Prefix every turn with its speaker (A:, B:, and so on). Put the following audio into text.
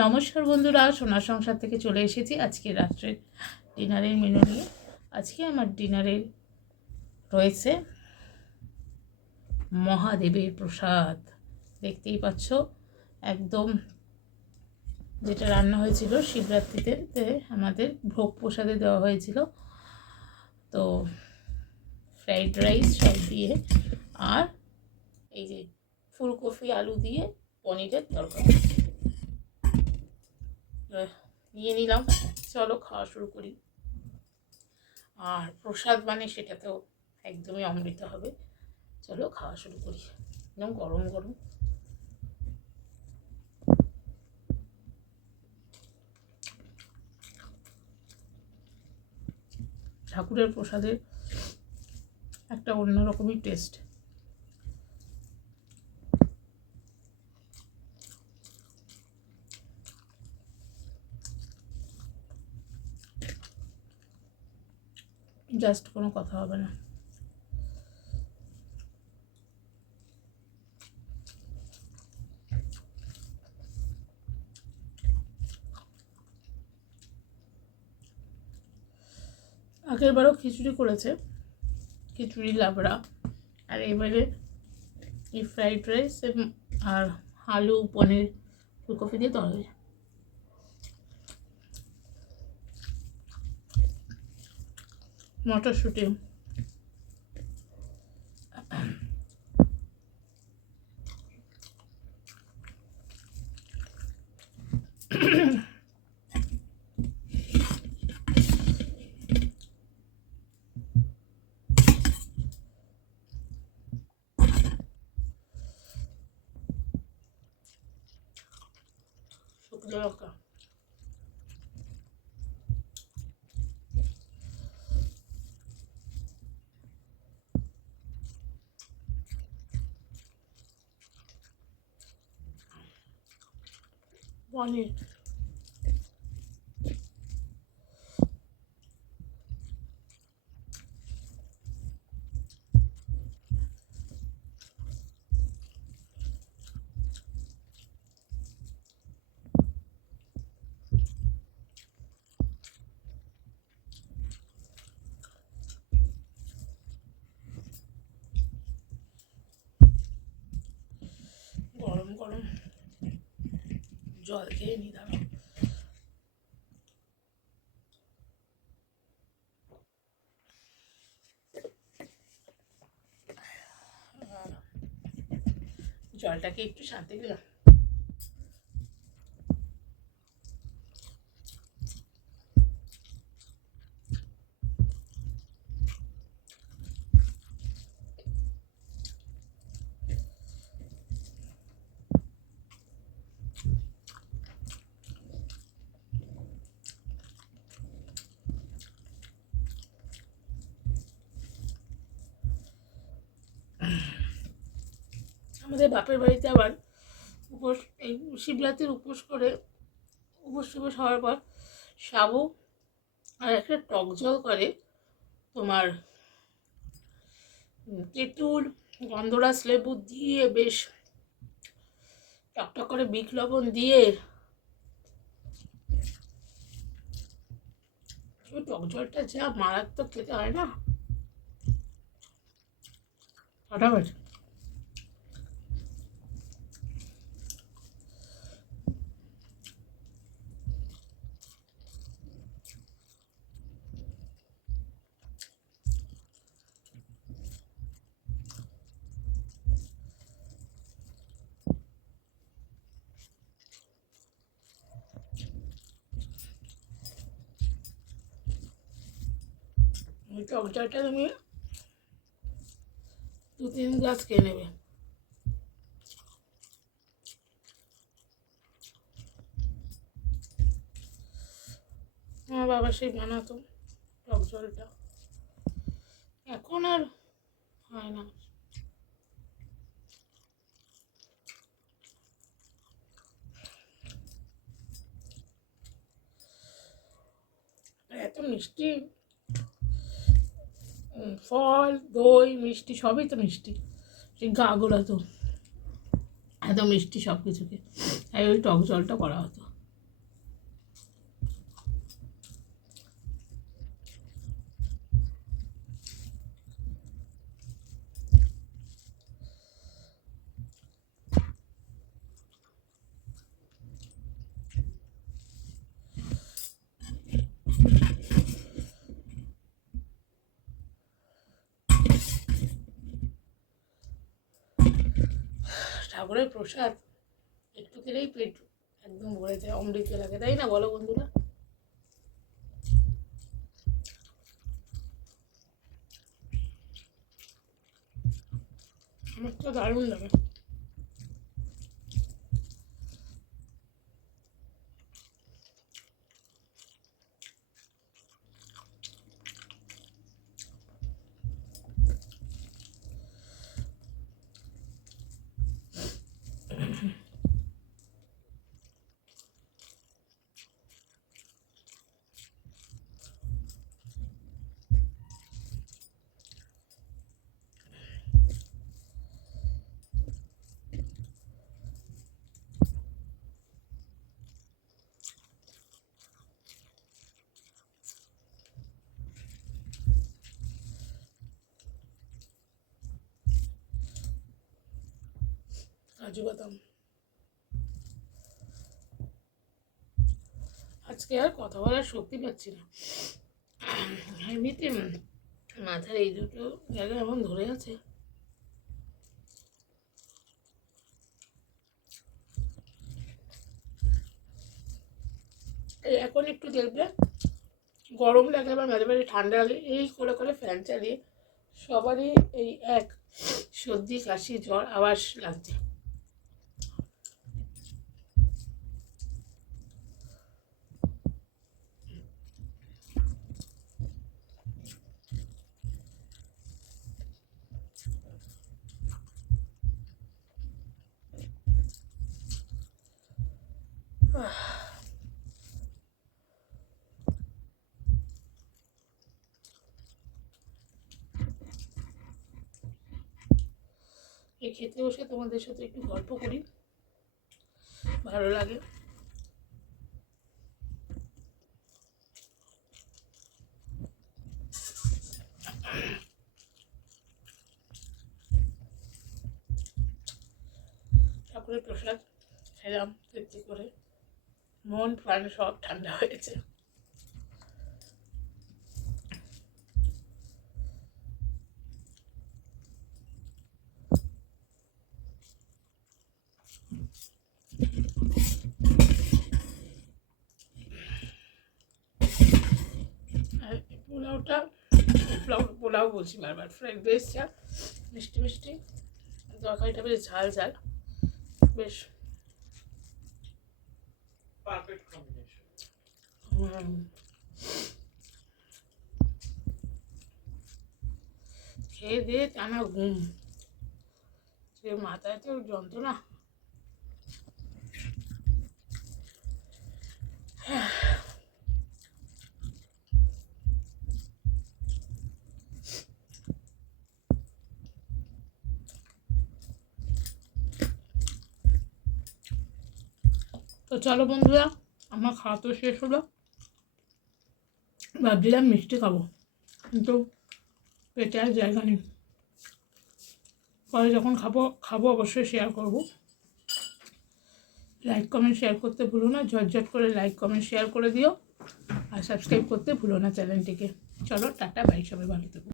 A: নমস্কার বন্ধুরা সোনার সংসার থেকে চলে এসেছি আজকে রাত্রের ডিনারের মেনু নিয়ে। আজকে আমার ডিনারে রয়েছে মহাদেবের প্রসাদ। দেখতেই পাচ্ছ, একদম যেটা রান্না হয়েছিল শিবরাত্রিতে আমাদের ভোগ প্রসাদে দেওয়া হয়েছিল। তো ফ্রাইড রাইস সব দিয়ে, আর এই যে ফুলকপি, আলু দিয়ে পনিরের তরকারি। নিয়ে নিলাম। চলো, খাওয়া শুরু করি। আর প্রসাদ মানে সেটা তো একদমই অমৃত হবে। চলো, খাওয়া শুরু করি। একদম গরম গরম। ঠাকুরের প্রসাদের একটা অন্যরকমই টেস্ট জাস্ট কোনো কথা হবে না। আগের বারও খিচুড়ি করেছে, খিচুড়ি, লাবড়া, আর এবারে এই ফ্রাইড রাইস আর আলু, পনির, ফুলকপি দিয়ে তরকারি। মটরশুঁটি শুকনো Vanil. জল খেয়ে নি দাঁড়াও। জলটাকে একটু শান্তি দিলাম। আমাদের বাপের বাড়িতে আবার উপোস, এই শিবরাত্রির উপোস করে, উপোস টুপোস হওয়ার পর সাবু আর একটা টক জল করে তোমার তেঁতুল, গন্ধরাজ লেবু দিয়ে বেশ টকটক করে বিট লবণ দিয়ে টক জলটা যা মারাত্মক খেতে হয় না? ফাটাফাটি। টক জলটা তুমি দু তিন গ্লাস খেয়ে নেবে। আমার বাবা সেই বানাতো টক জলটা। এখন আর হয় না। এত মিষ্টি। ফল, দই, মিষ্টি, সবই তো মিষ্টি। সেই গাগুলো তো এত মিষ্টি সব কিছুকে আর ওই টক জলটা করা হতো। ঠাকুরের প্রসাদ, একটু খেলেই পেট একদম ভরে যায়, অমৃত লাগে, তাই না বলো বন্ধুরা? আমার তো দারুণ লাগে। কাজু বাদাম। আজকে আর কথা বলার শক্তি পাচ্ছি না। এমনিতে মাথার এই দুটো জায়গা এমন ধরে আছে। এখন একটু দেখবে, গরম লাগে বা মাঝে মাঝে ঠান্ডা লাগে এই করে করে ফ্যান চালিয়ে সবারই এই এক সর্দি, কাশি, জ্বর আবার লাগছে। এই খেতে বসে তোমাদের সাথে একটু গল্প করি। ভালো লাগে। ঠাকুরের প্রসাদ খেলাম তৃপ্তি করে। মন প্রাণ সব ঠান্ডা হয়েছে। পোলাওটা পোলাও পোলাও বলছি বারবার ফ্রাইড রাইসটা মিষ্টি মিষ্টি তরকারিটা বেশ ঝাল ঝাল, বেশ
B: Perfect combination.
A: হুম, খেয়ে দিয়ে টানা ঘুম সে মাথায় তো যন্ত্রণা তো চলো বন্ধুরা, আমার খাওয়া তো শেষ হলো। ভাবছিলাম মিষ্টি খাব, কিন্তু পেটে আর জায়গা নেই। পরে যখন খাব খাব অবশ্যই শেয়ার করব। লাইক কমেন্ট শেয়ার করতে ভুলো না। ঝটঝট করে লাইক কমেন্ট শেয়ার করে দিও। আর সাবস্ক্রাইব করতে ভুলো না চ্যানেলটিকে চলো, টাটা বাই সবাই, ভালো থেকো।